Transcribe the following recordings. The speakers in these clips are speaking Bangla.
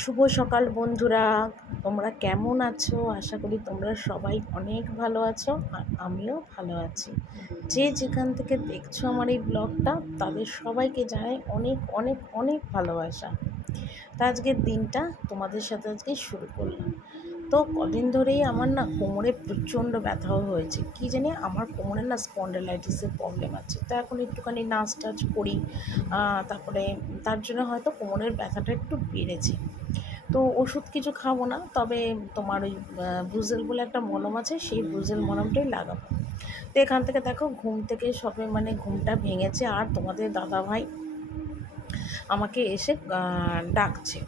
শুভ সকাল বন্ধুরা, তোমরা কেমন আছো? আশা করি তোমরা সবাই অনেক ভালো আছো আর আমিও ভালো আছি। যে যেখান থেকে দেখছো আমার এই ব্লগটা, তাদের সবাইকে জানাই অনেক অনেক অনেক ভালোবাসা। তা আজকের দিনটা তোমাদের সাথে আজকে শুরু করলাম। তো কদিন ধরেই আমার না কোমরে প্রচণ্ড ব্যথাও হয়েছে, কি জানি আমার কোমরে না স্পন্ডেলাইটিসের প্রবলেম আছে। তো এখন একটুখানি নাচ টাচ করি, তারপরে তার জন্য হয়তো কোমরের ব্যথাটা একটু বেড়েছে। তো ওষুধ কিছু খাবো না, তবে তোমার ওই ব্রুজেল বলে একটা মলম আছে, সেই ব্রুজেল মলমটাই লাগাবো। তো এখান থেকে দেখো ঘুম থেকে সবে মানে ঘুমটা ভেঙেছে, আর তোমাদের দাদাভাই আমাকে এসে ডাকছে,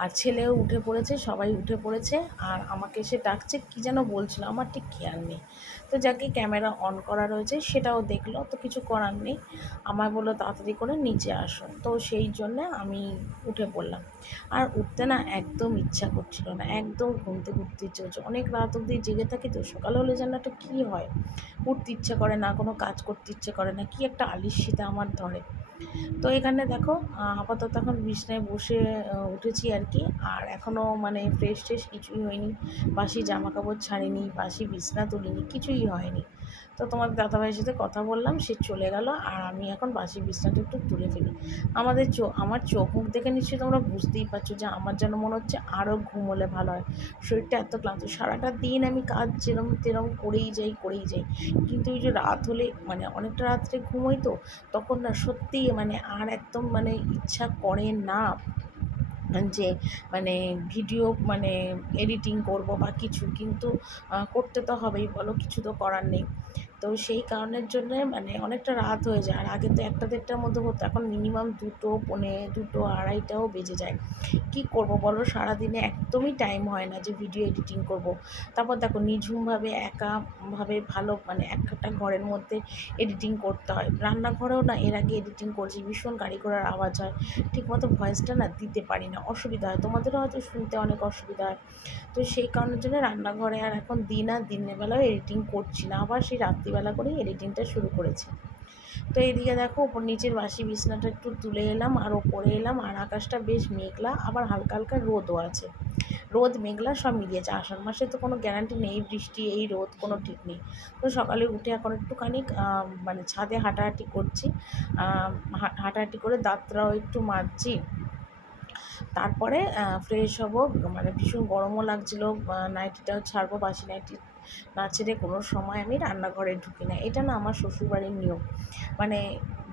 আর ছেলেও উঠে পড়েছে, সবাই উঠে পড়েছে। আর আমাকে এসে ডাকছে, কী যেন বলছিল, আমার ঠিক খেয়াল নেই। তো যাকে ক্যামেরা অন করা রয়েছে সেটাও দেখলো, তো কিছু করার নেই। আমায় বললো তাড়াতাড়ি করে নিচে আসো, তো সেই জন্যে আমি উঠে পড়লাম। আর উঠতে না একদম ইচ্ছা করছিল না, একদম ঘুম থেকে উঠতে ইচ্ছে হচ্ছে। অনেক রাত অবধি জেগে থাকি, তো সকাল হলে যেন একটা কী হয়, উঠতে ইচ্ছে করে না, কোনো কাজ করতে ইচ্ছে করে না, কি একটা আলিস্যিতা আমার ধরে। তো এখানে দেখো আপাতত এখন বিছনায় বসে উঠেছি আর কি। আর এখনও মানে ফ্রেশ ট্রেশ কিছুই হয়নি, বাসি জামা কাপড় ছাড়িনি, বাসি বিছনা তুলিনি, কিছুই হয়নি। তো তোমার দাদাভাইয়ের সাথে কথা বললাম, সে চলে গেল, আর আমি এখন বাসি বিছনাটা একটু তুলে ফেলি। আমার চোখ মুখ দেখে নিশ্চয়ই তোমরা বুঝতেই পারছো যে আমার যেন মনে হচ্ছে আরও ঘুম হলে ভালো হয়। শরীরটা এত ক্লান্ত, সারাটা দিন আমি কাজ যেরম তেরম করেই যাই। কিন্তু এই যে রাত হলে মানে অনেকটা রাত্রে ঘুমোই, তো তখন না সত্যিই মানে আর একদম মানে ইচ্ছা করে না যে মানে ভিডিও মানে এডিটিং করব বা কিছু, কিন্তু করতে তো হবেই, বলো, কিছু তো করার নেই। তো সেই কারণের জন্যে মানে অনেকটা রাত হয়ে যায়। আর আগে তো 1টা-1:30টার মধ্যে হতো, এখন মিনিমাম 2টো, পৌনে 2টো, 2:30টাও বেজে যায়। কি করব বলো, সারাদিনে একদমই টাইম হয় না যে ভিডিও এডিটিং করব। তারপর দেখো নিঝুমভাবে একাভাবে ভালো মানে একটা ঘরের মধ্যে এডিটিং করতে হয়। রান্নাঘরেও না এর আগে এডিটিং করেছি, ভীষণ গাড়ি ঘোড়ার আওয়াজ হয়, ঠিকমতো ভয়েসটা না দিতে পারি না, অসুবিধা হয়, তোমাদেরও হয়তো শুনতে অনেক অসুবিধা হয়। তো সেই কারণের জন্য রান্নাঘরে আর এখন দিনের বেলাও এডিটিং করছি না, আবার সেই রাত্রিবেলা করেই এডিটিংটা শুরু করেছি। তো এইদিকে দেখো ওপর নিচের বাসি বিছনাটা একটু তুলে এলাম আর ওপরে এলাম, আর আকাশটা বেশ মেঘলা, আবার হালকা হালকা রোদও আছে। রোদ মেঘলা সব মিলিয়েছে, আষাঢ় মাসে তো কোনো গ্যারান্টি নেই, বৃষ্টি এই রোদ কোনো ঠিক নেই। তো সকালে উঠে এখন একটুখানি মানে ছাদে হাঁটাহাঁটি করছি, হাঁটাহাঁটি করে দাঁতটাও একটু মাজছি। তারপরে ফ্রেশ হব, মানে ভীষণ গরমও লাগছিলো, নাইটিটাও ছাড়বো, বাসি নাইটি না ছেড়ে কোনো সময় আমি রান্নাঘরে ঢুকি না। এটা না আমার শ্বশুরবাড়ির নিয়ম, মানে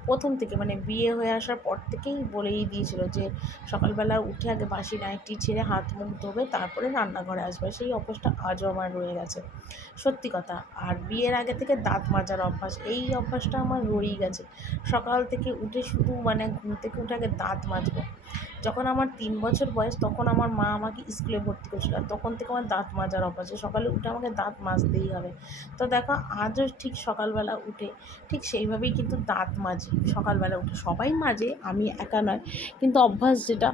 প্রথম থেকে, মানে বিয়ে হয়ে আসার পর থেকেই বলেই দিয়েছিল যে সকালবেলা উঠে আগে বাসি নাইটি ছেড়ে হাত মুখ ধোবে, তারপরে রান্নাঘরে আসবে। সেই অভ্যাসটা আজও আমার রয়ে গেছে, সত্যি কথা। আর বিয়ের আগে থেকে দাঁত মাজার অভ্যাস, এই অভ্যাসটা আমার রয়েই গেছে। সকাল থেকে উঠে শুধু মানে ঘুম থেকে উঠে আগে দাঁত মাজবো। যখন আমার 3 বছর বয়স, তখন আমার মা আমাকে স্কুলে ভর্তি করেছিল, আর তখন থেকে আমার দাঁত মাজার অভ্যাস, সকালে উঠে আমাকে দাঁত মাজতেই হবে। তো দেখো আজও ঠিক সকালবেলা উঠে ঠিক সেইভাবেই কিন্তু দাঁত মাজি। সকালবেলা উঠে সবাই মাজে, আমি একা নয়, কিন্তু অভ্যাস যেটা,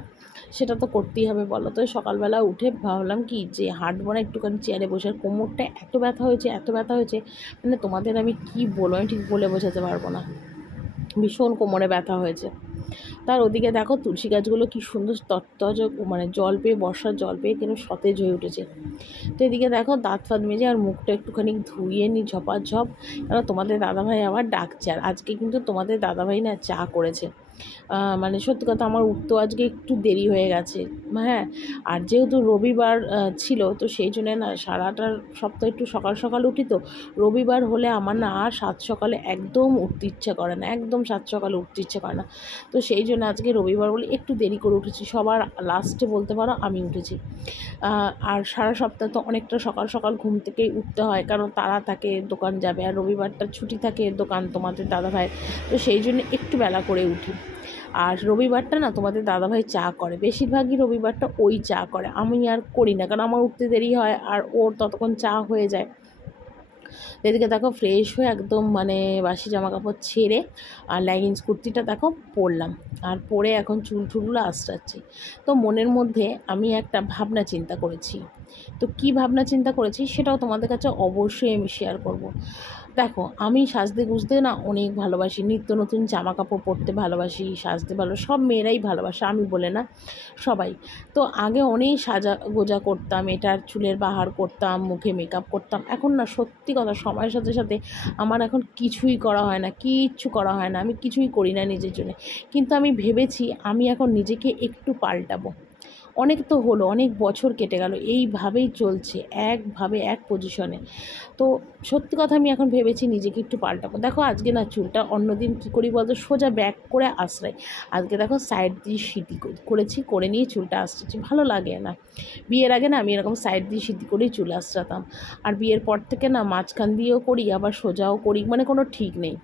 সেটা তো করতেই হবে বলো। তো সকালবেলা উঠে ভাবলাম কি যে হাঁটবো না, একটুখানি চেয়ারে বসে। আর কোমরটা এত ব্যথা হয়েছে, মানে তোমাদের আমি কি বলবো, আমি ঠিক বলে বোঝাতে পারবো না, ভীষণ কোমরে ব্যথা হয়েছে। তার ওদিকে দেখো তুলসী গাছগুলো কি সুন্দর তরতাজা, মানে জল পেয়ে, বর্ষার জল পেয়ে কিন্তু সতেজ হয়ে উঠেছে। তো এদিকে দেখো দাঁত ফাঁত মেজে আর মুখটা একটুখানি ধুয়ে নিই ঝপাঝপ, কারণ তোমাদের দাদাভাই আবার ডাকছে। আর আজকে কিন্তু তোমাদের দাদাভাই না চা করেছে, মানে সত্যি কথা আমার উঠতেও আজকে একটু দেরি হয়ে গেছে। হ্যাঁ, আর যেহেতু রবিবার ছিল, তো সেই জন্যে না সারাটা সপ্তাহ একটু সকাল সকাল উঠি। তো রবিবার হলে আমার না আর সাত সকালে একদম উঠতে ইচ্ছে করে না, একদম সাত সকালে উঠতে ইচ্ছে করে না। তো সেই জন্য আজকে রবিবার বলে একটু দেরি করে উঠেছি, সবার লাস্টে বলতে পারো আমি উঠেছি। আর সারা সপ্তাহ তো অনেকটা সকাল সকাল ঘুম থেকেই উঠতে হয়, কারণ তারা থাকে দোকান যাবে, আর রবিবারটা ছুটি থাকে দোকান তোমাদের দাদাভাইয়ের। তো সেই জন্য একটু বেলা করে উঠি। আর রবিবারটা না তোমাদের দাদাভাই চা করে, বেশিরভাগই রবিবারটা ওই চা করে, আমি আর করি না, কারণ আমার উঠতে দেরি হয় আর ওর ততক্ষণ চা হয়ে যায়। এদিকে দেখো ফ্রেশ হয়ে একদম মানে বাসি জামা কাপড় ছেড়ে আর লেগিংস কুর্তিটা দেখো পরলাম, আর পরে এখন চুল টুলগুলো আঁচড়াচ্ছি। তো মনের মধ্যে আমি একটা ভাবনা চিন্তা করেছি, তো কি ভাবনা চিন্তা করেছি সেটাও তোমাদের কাছে অবশ্যই আমি শেয়ার করব। দেখো, আমি সাজতে গুজতে না অনেক ভালোবাসি, নিত্য নতুন জামা কাপড় পরতে ভালোবাসি, সাজতে ভালো, সব মেয়েরাই ভালোবাসে, আমি বলে না, সবাই। তো আগে অনেক সাজা গোজা করতাম, এটার চুলের বাহার করতাম, মুখে মেকআপ করতাম। এখন না, সত্যি কথা, সময়ের সাথে সাথে আমার এখন কিছুই করা হয় না, কিচ্ছু করা হয় না, আমি কিছুই করি না নিজের জন্য। কিন্তু আমি ভেবেছি আমি এখন নিজেকে একটু পাল্টাবো। অনেক তো হলো, অনেক বছর কেটে গেল এইভাবেই চলছে, একভাবে এক পজিশনে। তো সত্যি কথা, আমি এখন ভেবেছি নিজেকে একটু পাল্টাবো। দেখো, আজকে না চুলটা অন্যদিন কী করি বলতো, সোজা ব্যাক করে আশ্রাই। আজকে দেখো সাইড দিয়ে সিঁথি করেছি, করে নিয়ে চুলটা আসতেছি, ভালো লাগে না। বিয়ের আগে না আমি এরকম সাইড দিয়ে সিঁথি করেই চুল আসরাতাম, আর বিয়ের পর থেকে না মাঝখান দিয়েও করি, আবার সোজাও করি, মানে কোনো ঠিক নেই।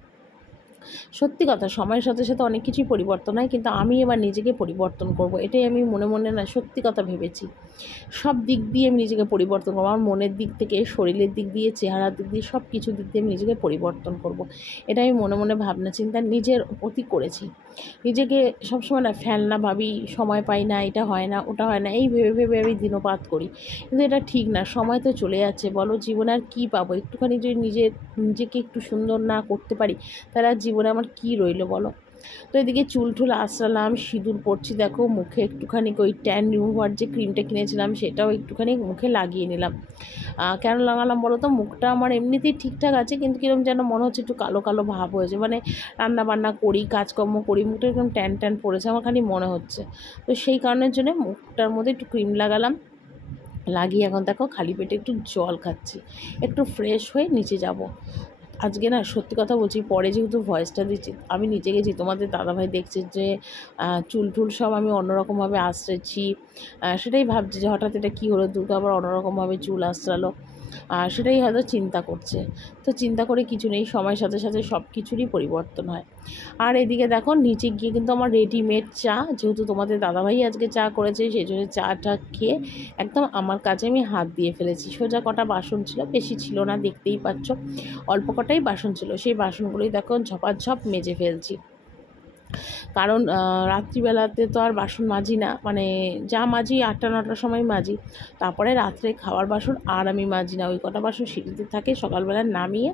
সত্যি কথা, সময়ের সাথে সাথে অনেক কিছুই পরিবর্তন হয়, কিন্তু আমি এবার নিজেকে পরিবর্তন করব, এটাই আমি মনে মনে না সত্যি কথা ভেবেছি। সব দিক দিয়ে আমি নিজেকে পরিবর্তন করবো, আমার মনের দিক থেকে, শরীরের দিক দিয়ে, চেহারার দিক দিয়ে, সব কিছু দিক দিয়ে আমি নিজেকে পরিবর্তন করব। এটা আমি মনে মনে ভাবনা চিন্তা নিজের প্রতি করেছি। নিজেকে সবসময় না ফেলনা ভাবি, সময় পাই না, এটা হয় না, ওটা হয় না, এই ভেবে ভেবে আমি দিনপাত করি। কিন্তু এটা ঠিক না, সময় তো চলে যাচ্ছে, বলো জীবনে আর কী পাবো? একটুখানি যদি নিজেকে একটু সুন্দর না করতে পারি, তাহলে আর জীবনে আমার কী রইলো বলো? তো এদিকে চুল টুল আঁচড়ালাম, সিঁদুর পরছি, দেখো মুখে একটুখানি ওই ট্যান রিমুভার যে ক্রিমটা কিনেছিলাম সেটাও একটুখানি মুখে লাগিয়ে নিলাম। কেন লাগালাম বলো তো, মুখটা আমার এমনিতেই ঠিকঠাক আছে, কিন্তু কীরকম যেন মনে হচ্ছে একটু কালো কালো ভাব হয়েছে, মানে রান্না বান্না করি, কাজকর্ম করি, মুখটা একদম ট্যান ট্যান পড়েছে আমার খালি মনে হচ্ছে। তো সেই কারণের জন্য মুখটার মধ্যে একটু ক্রিম লাগালাম, লাগিয়ে এখন দেখো খালি পেটে একটু জল খাচ্ছি, একটু ফ্রেশ হয়ে নিচে যাব। আজকে না সত্যি কথা বলছি, পরে যেহেতু ভয়েসটা দিচ্ছি, আমি নিজে গেছি, তোমাদের দাদাভাই দেখছে যে চুল টুল সব আমি অন্যরকমভাবে আঁচড়েছি, সেটাই ভাবছি যে হঠাৎ এটা কী হলো, দুর্গা আবার অন্যরকমভাবে চুল আঁচড়ালো, সেটাই হয়তো চিন্তা করছে। তো চিন্তা করে কিছু নেই, সময়ের সাথে সাথে সব কিছুরই পরিবর্তন হয়। আর এদিকে দেখো নিচে গিয়ে কিন্তু আমার রেডিমেড চা, যেহেতু তোমাদের দাদাভাই আজকে চা করেছে, সেই জন্য চাটা খেয়ে একদম আমার কাছে আমি হাত দিয়ে ফেলেছি। সোজা কটা বাসন ছিল, বেশি ছিল না, দেখতেই পাচ্ছ, অল্প কটাই বাসন ছিল, সেই বাসনগুলোই দেখো ঝপাঝপ মেজে ফেলছি। কারণ রাত্রিবেলাতে তো আর বাসন মাজি না, মানে যা মাজি 8টা-9টার সময় মাজি, তারপরে রাত্রে খাওয়ার বাসন আর আমি মাজি না, ওই কটা বাসন সিঁড়িতে থাকে, সকালবেলা নামিয়ে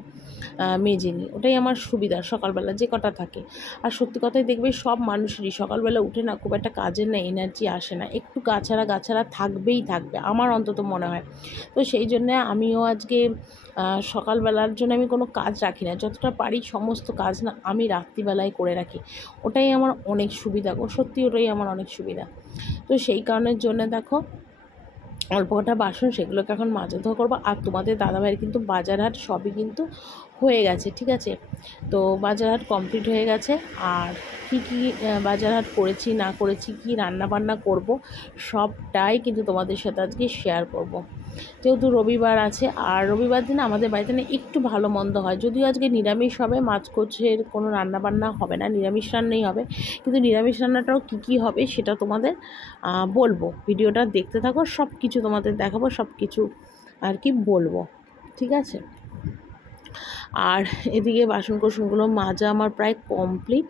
মেজে নিই, ওটাই আমার সুবিধা সকালবেলা যে কটা থাকে। আর সত্যি কথাই দেখবে সব মানুষেরই সকালবেলা উঠে না খুব একটা কাজের না এনার্জি আসে না, একটু গাছাড়া গাছাড়া থাকবেই থাকবে, আমার অন্তত মনে হয়। তো সেই জন্যে আমিও আজকে সকালবেলার জন্য আমি কোনো কাজ রাখি না, যতটা পারি সমস্ত কাজ না আমি রাত্রিবেলায় করে রাখি, ওটাই আমার অনেক সুবিধা গো, সত্যি ওটাই আমার অনেক সুবিধা। তো সেই কারণের জন্য দেখো অল্প কটা বাসন সেগুলোকে এখন মাজা ধোয়া করবো। আর তোমাদের দাদাভাইয়ের কিন্তু বাজার হাট সবই কিন্তু হয়ে গেছে, ঠিক আছে? তো বাজার হাট কমপ্লিট হয়ে গেছে, আর কী কী বাজার হাট করেছি না করেছি, কী রান্না বান্না করব, সবটাই কিন্তু তোমাদের সাথে আজকে শেয়ার করব। যেহেতু রবিবার আছে, আর রবিবার দিন আমাদের বাড়িতে না একটু ভালো মন্দ হয়, যদিও আজকে নিরামিষ হবে, মাছ কোচের কোনো রান্নাবান্না হবে না, নিরামিষ রান্নাই হবে। কিন্তু নিরামিষ রান্নাটাও কী কী হবে সেটা তোমাদের বলবো, ভিডিওটা দেখতে থাকো, সব কিছু তোমাদের দেখাবো, সব কিছু আর কি বলবো, ঠিক আছে? আর এদিকে বাসন কোসনগুলো মাজা আমার প্রায় কমপ্লিট।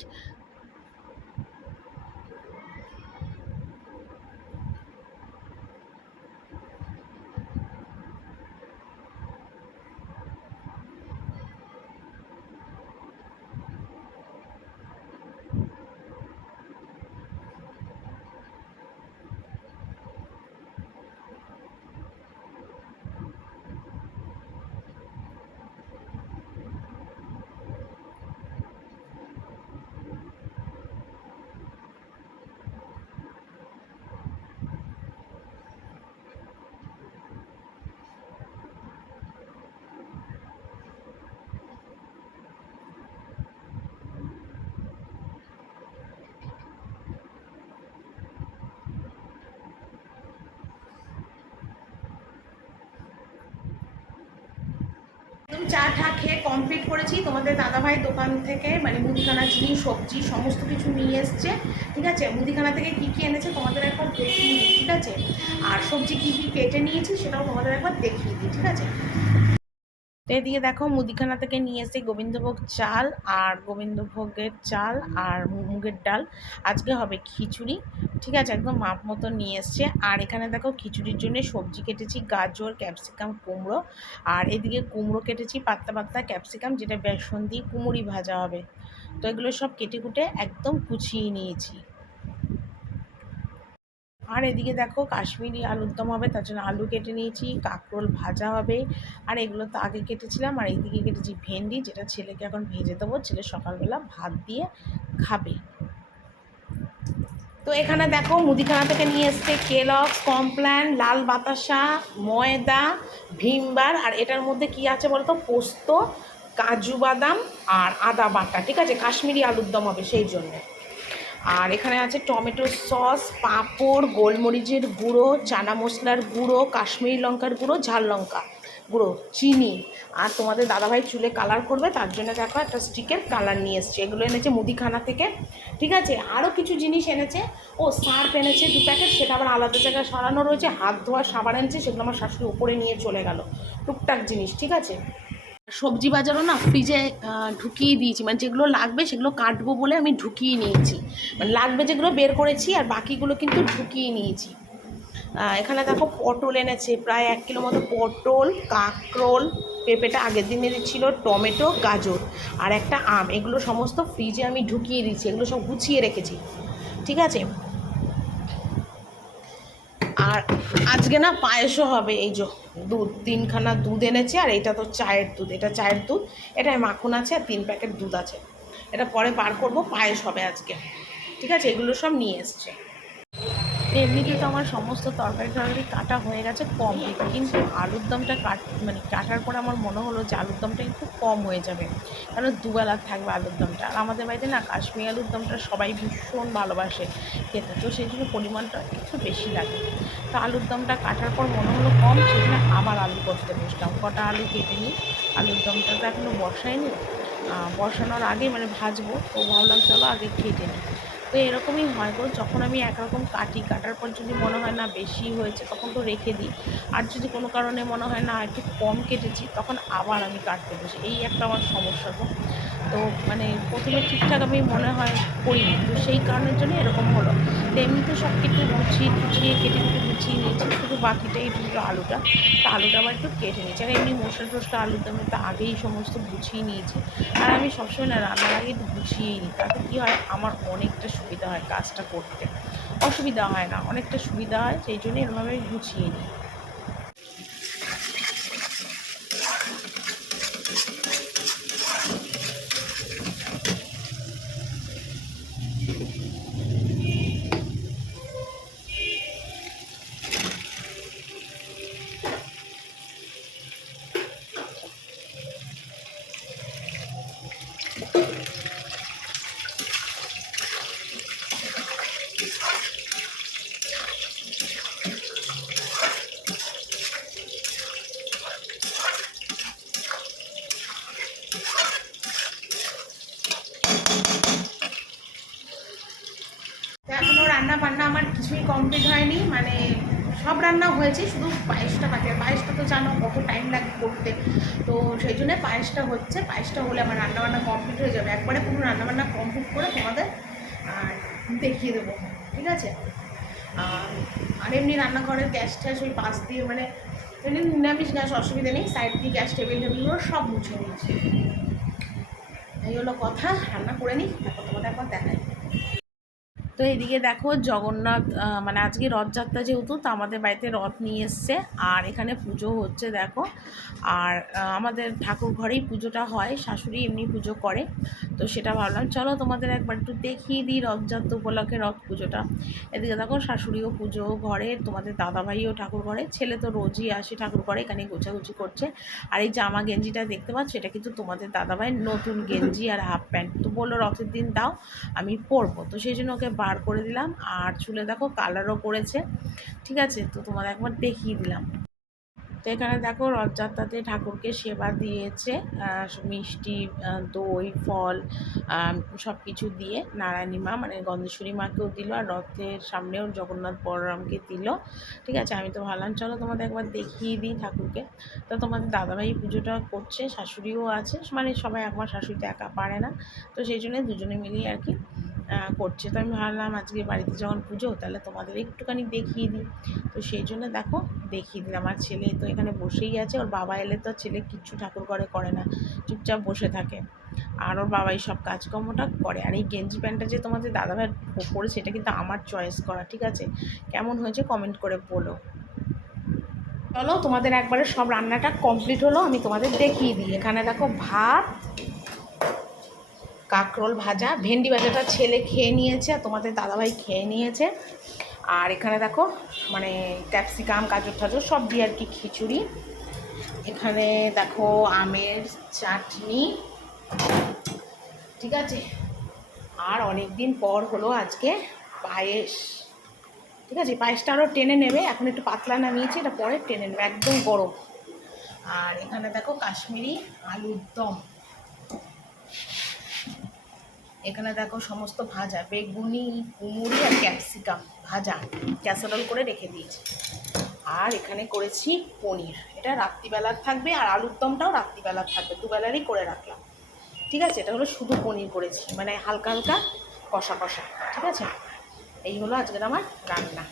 একদম চা টা খেয়ে কমপ্লিট করেছি, তোমাদের দাদাভাই দোকান থেকে মানে মুদিখানা জিনিস সবজি সমস্ত কিছু নিয়ে এসছে, ঠিক আছে? মুদিখানা থেকে কী কী এনেছে তোমাদের একবার দেখিয়ে দিই, ঠিক আছে? আর সবজি কী কী কেটে নিয়েছি সেটাও তোমাদের একবার দেখিয়ে দিই, ঠিক আছে? তো এদিকে দেখো মুদিখানা থেকে নিয়ে এসে গোবিন্দভোগ চাল আর গোবিন্দভোগের চাল আর মুগের ডাল, আজকে হবে খিচুড়ি। ঠিক আছে, একদম মাপ মতো নিয়ে এসছে। আর এখানে দেখো খিচুড়ির জন্য সবজি কেটেছি, গাজর, ক্যাপসিকাম, কুমড়ো। আর এদিকে কুমড়ো কেটেছি পাতলা পাতলা, ক্যাপসিকাম যেটা বেসন দিয়ে কুমড়ি ভাজা হবে। তো এগুলো সব কেটে কুটে একদম কুচিয়ে নিয়েছি। আর এদিকে দেখো কাশ্মীরি আলুর দম হবে, তার জন্য আলু কেটে নিয়েছি, কাঁকরোল ভাজা হবে। আর এগুলো তো আগে কেটেছিলাম। আর এইদিকে কেটেছি ভেন্ডি, যেটা ছেলেকে এখন ভেজে দেবো, ছেলে সকালবেলা ভাত দিয়ে খাবে। তো এখানে দেখো মুদিখানা থেকে নিয়ে এসছে কেলগস, কমপ্ল্যান, লাল বাতাসা, ময়দা, ভিমবার। আর এটার মধ্যে কি আছে বলতো, পোস্ত, কাজু বাদাম আর আদা বাটা। ঠিক আছে, কাশ্মীরি আলুর দম হবে সেই জন্যে। আর এখানে আছে টমেটো সস, পাঁপড়, গোলমরিচের গুঁড়ো, চানা মশলার গুঁড়ো, কাশ্মীরি লঙ্কার গুঁড়ো, ঝাল লঙ্কা গুঁড়ো, চিনি। আর তোমাদের দাদাভাই চুলে কালার করবে, তার জন্য দেখো একটা স্টিকের কালার নিয়ে এসছে। এগুলো এনেছে মুদিখানা থেকে। ঠিক আছে, আরও কিছু জিনিস এনেছে। ও সার্ফ এনেছে 2 প্যাকেট, সেটা আবার আলাদা জায়গায় সরানো রয়েছে। হাত ধোয়ার সাবান এনেছে, সেগুলো আমার শাশুড়ি উপরে নিয়ে চলে গেল। টুকটাক জিনিস। ঠিক আছে, সবজি বাজারও না ফ্রিজে ঢুকিয়ে দিয়েছি, মানে যেগুলো লাগবে সেগুলো কাটবো বলে আমি ঢুকিয়ে নিয়েছি। মানে লাগবে যেগুলো বের করেছি, আর বাকিগুলো কিন্তু ঢুকিয়ে নিয়েছি। এখানে দেখো পটল এনেছে, প্রায় 1 কিলো মতো পটল, কাঁকরোল, পেঁপেটা আগের দিনের ছিল, টমেটো, গাজর আর একটা আম। এগুলো সমস্ত ফ্রিজে আমি ঢুকিয়ে দিয়েছি, এগুলো সব গুছিয়ে রেখেছি। ঠিক আছে, আর আজকে না পায়েসও হবে। এই যে দুধ, 3খানা দুধ এনেছে। আর এটা তো চায়ের দুধ, এটা চায়ের দুধ, এটায় মাখন আছে আর 3 প্যাকেট দুধ আছে। এটা পরে বার করব, পায়েস হবে আজকে। ঠিক আছে, এগুলো সব নিয়ে এসছে। এমনিতে তো আমার সমস্ত তরকারি টরকারি কাটা হয়ে গেছে কমপ্লিট, কিন্তু আলুর দমটা মানে কাটার পরে আমার মনে হলো যে আলুর দমটা একটু কম হয়ে যাবে, কারণ দুবেলা থাকবে আলুর দমটা। আর আমাদের বাড়িতে না কাশ্মীরি আলুর দমটা সবাই ভীষণ ভালোবাসে খেতে, তো সেই জন্য পরিমাণটা একটু বেশি লাগে। তো আলুর দমটা কাটার পর মনে হলো কম, সেখানে আবার আলু করতে বসলাম। কটা আলু কেটে নিই, আলুর দমটা তো এখনও বসাইনি, বসানোর আগে মানে ভাজবো, তো ভাবলাম চলো আগে কেটে নিই। তো এরকমই হয় গো, যখন আমি একরকম কাটার পর যদি মনে হয় না বেশি হয়েছে, তখন তো রেখে দিই। আর যদি কোনো কারণে মনে হয় না একটু কম কেটেছি, তখন আবার আমি কাটতে বসি। এই একটা আমার সমস্যা গো। তো মানে প্রথমে ঠিকঠাক আমি মনে হয় করিনি, তো সেই কারণের জন্য এরকম হলো। তো এমনিতে সব কিছু গুছিয়ে টুছিয়ে কেটে কুটে গুছিয়ে নিয়েছি, শুধু বাকিটাই একটু আলুটা, তো আলুটা আবার একটু কেটে নিয়েছি। আর এমনি মশলা টসলা আলুর দমে তো আগেই সমস্ত গুছিয়ে নিয়েছি। আর আমি সবসময় না রান্নার আগে একটু গুছিয়েই নিই, তাতে কী হয় আমার অনেকটা সুবিধা হয় কাজটা করতে, অসুবিধা হয় না, অনেকটা সুবিধা হয়, সেই জন্য এরভাবে গুছিয়ে নিই। তো এখনও রান্না বান্না আমার কিছুই কমপ্লিট হয়নি, মানে সব রান্না হয়েছে, শুধু পায়েসটা বাকি। আর পায়েসটা তো জানো কত টাইম লাগে করতে, তো সেই জন্য পায়েসটা হচ্ছে। পায়েসটা হলে আমার রান্নাবান্না কমপ্লিট হয়ে যাবে, একবারে পুরো রান্নাবান্না কমপ্লিট করে তোমাদের আর দেখিয়ে দেবো। ঠিক আছে, আর এমনি রান্নাঘরের গ্যাস ট্যাস ওই পাশ দিয়ে, মানে এমনি নিরামিষ গ্যাস, অসুবিধা নেই, সাইড দিয়ে গ্যাস টেবিলগুলো সব মুছে নিয়েছি। এই হলো কথা, রান্না করে নিই, তারপর তোমাদের একবার দেখাই। তো এদিকে দেখো জগন্নাথ, মানে আজকে রথযাত্রা যেহেতু, তো আমাদের বাড়িতে রথ নিয়ে এসছে। আর এখানে পুজো হচ্ছে দেখো। আর আমাদের ঠাকুর ঘরেই পুজোটা হয়, শাশুড়ি এমনি পুজো করে। তো সেটা ভাবলাম চলো তোমাদের একবার একটু দেখিয়ে দিই রথযাত্রা উপলক্ষে রথ পুজোটা। এদিকে দেখো শাশুড়িও পুজো ঘরে, তোমাদের দাদাভাইও ঠাকুর ঘরে, ছেলে তো রোজই আসে ঠাকুর ঘরে, এখানে গোছাগুছি করছে। আর এই জামা গেঞ্জিটা দেখতে পাচ্ছ, এটা কিন্তু তোমাদের দাদাভাইয়ের নতুন গেঞ্জি আর হাফ প্যান্ট, তো বললো রথের দিন দাও আমি পরবো, তো সেই জন্য ওকে বার করে দিলাম। আর চুলে দেখো কালারও করেছে। ঠিক আছে, তো তোমাদের একবার দেখিয়ে দিলাম। তো এখানে দেখো রথযাত্রাতে ঠাকুরকে সেবা দিয়েছে, মিষ্টি, দই, ফল, সব কিছু দিয়ে নারায়ণী মা মানে গন্ধেশ্বরী মাকেও দিল, আর রথের সামনেও জগন্নাথ বলরামকে দিল। ঠিক আছে, আমি তো ভাবলাম চলো তোমাদের একবার দেখিয়ে দিই ঠাকুরকে। তো তোমাদের দাদাভাই পুজোটা করছে, শাশুড়িও আছে, মানে সবাই আমার শাশুড়ি তো একা পারে না, তো সেই জন্য দুজনে মিলিয়ে আর কি করছে। তো আমি ভাবলাম আজকে বাড়িতে যখন পুজো তাহলে তোমাদের একটুখানি দেখিয়ে দিই, তো সেই জন্য দেখো দেখিয়ে দিলাম। আমার ছেলে তো এখানে বসেই আছে, ওর বাবা এলে তো ছেলে কিচ্ছু ঠাকুর ঘরে করে না, চুপচাপ বসে থাকে, আর ওর বাবাই সব কাজকর্মটা করে। আর এই গেঞ্জি প্যান্টটা যে তোমাদের দাদাভাই পরেছে এটা কিন্তু আমার চয়েস করা, ঠিক আছে? কেমন হয়েছে কমেন্ট করে বলো। চলো তোমাদের একবারে সব রান্নাটা কমপ্লিট হলো, আমি তোমাদের দেখিয়ে দিই। এখানে দেখো ভাত, কাঁকরোল ভাজা, ভেন্ডি ভাজাটা ছেলে খেয়ে নিয়েছে আর তোমাদের দাদাভাই খেয়ে নিয়েছে। আর এখানে দেখো মানে ক্যাপসিকাম, গাজর টাজর সব দিয়ে আর কি খিচুড়ি। এখানে দেখো আমের চাটনি, ঠিক আছে? আর অনেক দিন পর হলো আজকে পায়েস, ঠিক আছে? পায়েসটা আরও টেনে নেবে, এখন একটু পাতলা নামিয়েছি, এটা পরে টেনে নেবে, একদম গরম। আর এখানে দেখো কাশ্মীরি আলুর দম, এখানে দেখো সমস্ত ভাজা, বেগুনি, কুমড়ি আর ক্যাপসিকাম ভাজা ক্যাসারোল করে রেখে দিয়েছি। আর এখানে করেছি পনির, এটা রাত্রিবেলার থাকবে, আর আলুর দমটাও রাত্রিবেলার থাকবে, দুবেলারই করে রাখলাম, ঠিক আছে? এটা হলো শুধু পনির করেছি, মানে হালকা হালকা কষা কষা, ঠিক আছে? এই হলো আজকের আমার রান্না।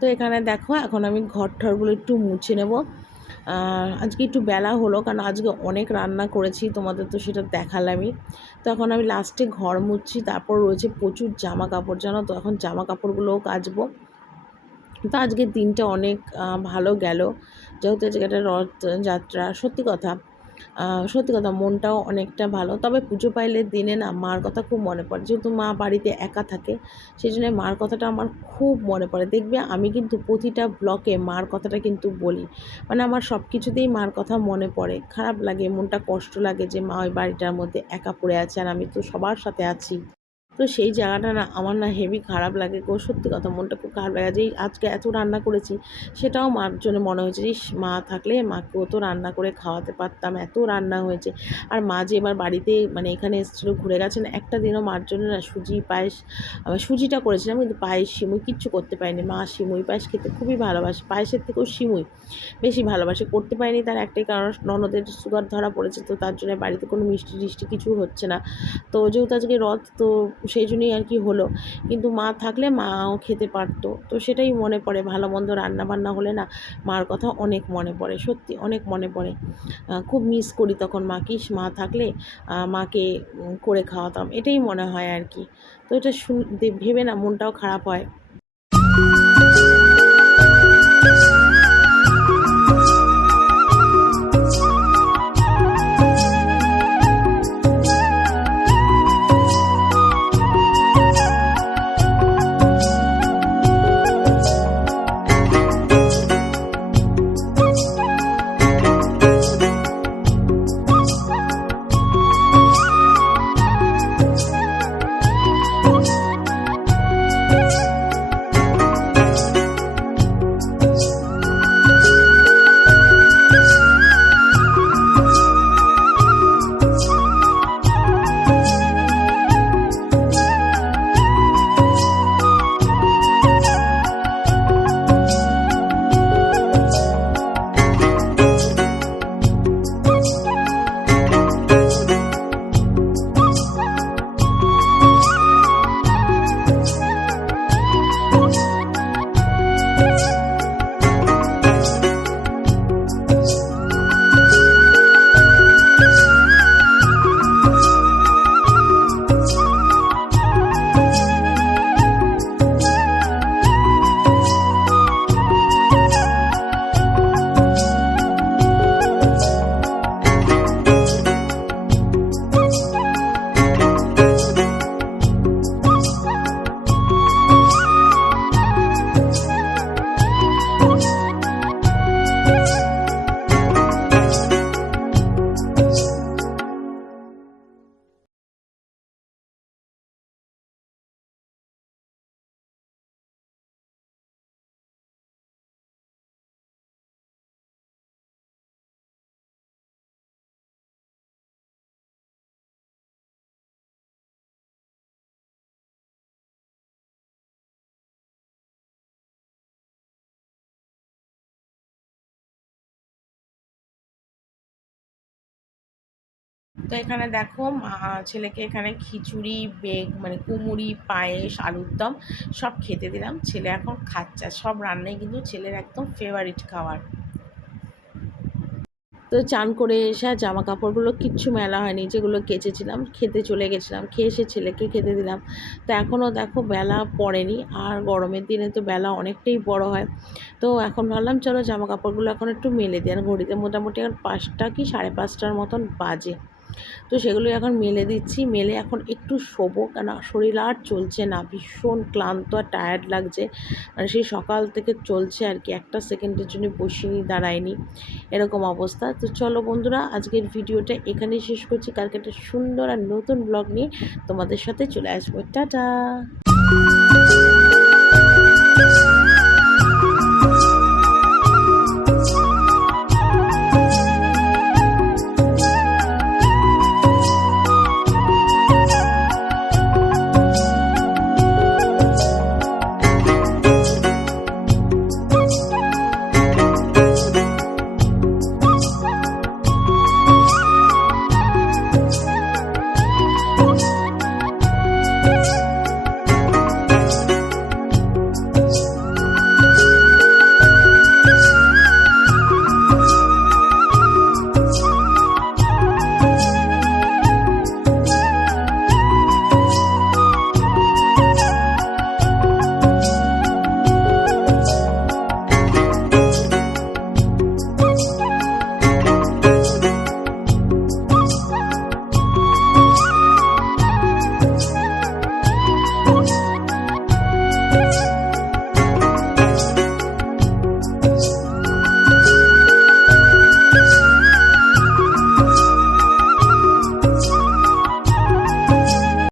তো এখানে দেখো এখন আমি ঘর ঠরগুলো একটু মুছে নেব। আজকে একটু বেলা হলো, কারণ আজকে অনেক রান্না করেছি, তোমাদের তো সেটা দেখালামই। তো এখন আমি লাস্টে ঘর মুছছি, তারপর রয়েছে প্রচুর জামা কাপড়, জানো তো? এখন জামা কাপড়গুলোও কাচবো। তো আজকের দিনটা অনেক ভালো গেল, যেহেতু আজকে একটা রথযাত্রা। সত্যি কথা মনটাও অনেকটা ভালো। তবে পুজো পাইলের দিনে না মার কথা খুব মনে পড়ে, যেহেতু মা বাড়িতে একা থাকে, সেই জন্য মার কথাটা আমার খুব মনে পড়ে। দেখবে আমি কিন্তু প্রতিটা ব্লকে মার কথাটা কিন্তু বলি, মানে আমার সব কিছুতেই মার কথা মনে পড়ে। খারাপ লাগে, মনটা কষ্ট লাগে যে মা ওই বাড়িটার মধ্যে একা পড়ে আছে, আর আমি তো সবার সাথে আছি। তো সেই জায়গাটা না আমার না হেভি খারাপ লাগে গো, সত্যি কথা মনটা খুব খারাপ লাগে। যে আজকে এত রান্না করেছি, সেটাও মার জন্য মনে হয়েছে যে মা থাকলে মাকেও তো রান্না করে খাওয়াতে পারতাম, এত রান্না হয়েছে। আর মা যে এবার বাড়িতে মানে এখানে এসেছিলো, ঘুরে গেছেন, একটা দিনও মার জন্য না সুজি পায়েস, সুজিটা করেছিলাম কিন্তু পায়েস সিমুই কিচ্ছু করতে পারিনি। মা সিমুই পায়েস খেতে খুবই ভালোবাসে, পায়েসের থেকেও সিমুই বেশি ভালোবাসে। করতে পারিনি তার একটাই কারণ, ননদের সুগার ধরা পড়েছে, তো তার জন্য বাড়িতে কোনো মিষ্টি টিষ্টি কিছু হচ্ছে না। তো যেহেতু আজকে রথ, তো সেই জন্যই আর কি হলো। কিন্তু মা থাকলে মাও খেতে পারতো, তো সেটাই মনে পড়ে। ভালো মন্দ রান্না বান্না হলে না মার কথা অনেক মনে পড়ে, সত্যি অনেক মনে পড়ে। খুব মিস করি তখন মাকে, মা থাকলে মাকে করে খাওয়াতাম, এটাই মনে হয় আর কি। তো এটা ভেবে না মনটাও খারাপ হয়। তো এখানে দেখো ছেলেকে এখানে খিচুড়ি, বেগ মানে কুমুরি, পায়েস, আলুর দম সব খেতে দিলাম। ছেলে এখন খাচ্ছে। সব রান্নাই কিন্তু ছেলের একদম ফেভারিট খাবার। তো চান করে এসে আর জামা কাপড়গুলো কিচ্ছু মেলা হয়নি, যেগুলো কেচেছিলাম। খেতে চলে গেছিলাম, খেয়ে এসে ছেলেকে খেতে দিলাম। তো এখনও দেখো বেলা পড়েনি, আর গরমের দিনে তো বেলা অনেকটাই বড় হয়। তো এখন ভাবলাম চলো জামা কাপড়গুলো এখন একটু মেলে দিই। আর ঘড়িতে মোটামুটি এখন 5টা কি 5:30টার মতন বাজে। তো সেগুলো এখন মেলে দিচ্ছি। মেলে এখন একটু শোবো, কেন শরীর আর চলছে না, ভীষণ ক্লান্ত আর টায়ার্ড লাগছে। মানে সেই সকাল থেকে চলছে আর কি, একটা সেকেন্ডের জন্য বসিনি, দাঁড়ায়নি, এরকম অবস্থা। তো চলো বন্ধুরা, আজকের ভিডিওটা এখানেই শেষ করছি। কালকে একটা সুন্দর আর নতুন ব্লগ নিয়ে তোমাদের সাথে চলে আসবো। টাটা।